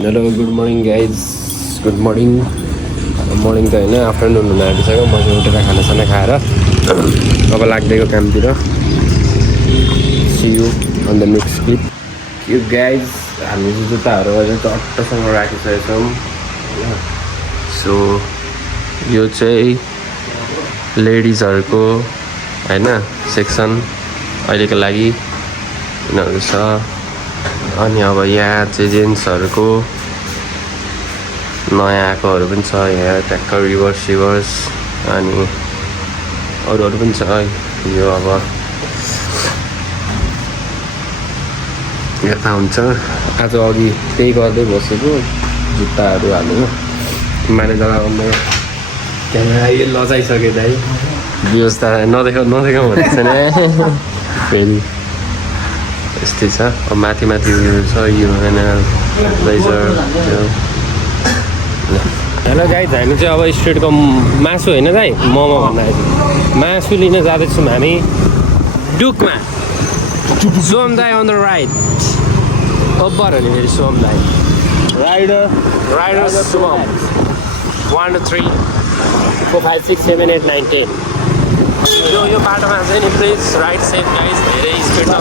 hello good morning guys good morning morning त होइन afternoon हुन आँटिसक्यो म चाहिँ उठेर खानासाना खाएर अब लाग्दैको कामतिर see you on the next clip यो गाइज हामी चाहिँ जुत्ताहरू अझै टट्टसँग राखिसकेका छौँ होइन सो यो चाहिँ लेडिजहरूको होइन सेक्सन अहिलेको लागि यिनीहरू छ अनि अब यहाँ चाहिँ जेन्ट्सहरूको नयाँ आएकोहरू पनि छ यहाँ ट्र्याक्टर रिभर्स अनि अरूहरू पनि छ यो अब यता हुन्छ आज अघि त्यही गर्दै बसेको जुत्ताहरू हाल्नु म्यानेजर आउनु त्यहाँ यो लजाइसक्यो दाइ व्यवस्था नदेखाउ भनेको छैन फेरि यस्तै छ अब माथि उयो छ यो होइन हेलो गाइज हामी चाहिँ अब स्ट्रिटको मासु होइन दाइ मोमो भन्न आएछौँ मासु लिन जाँदैछौँ हामी डुकमा सोम दाई अन द राइट ओभर हो नि फेरि सोम दाई राइडर सोम 1 2 3 4 5 6 7 8 9 10 यो बाटोमा चाहिँ नि प्लिज राइट सेफ गाइज धेरै स्पिडमा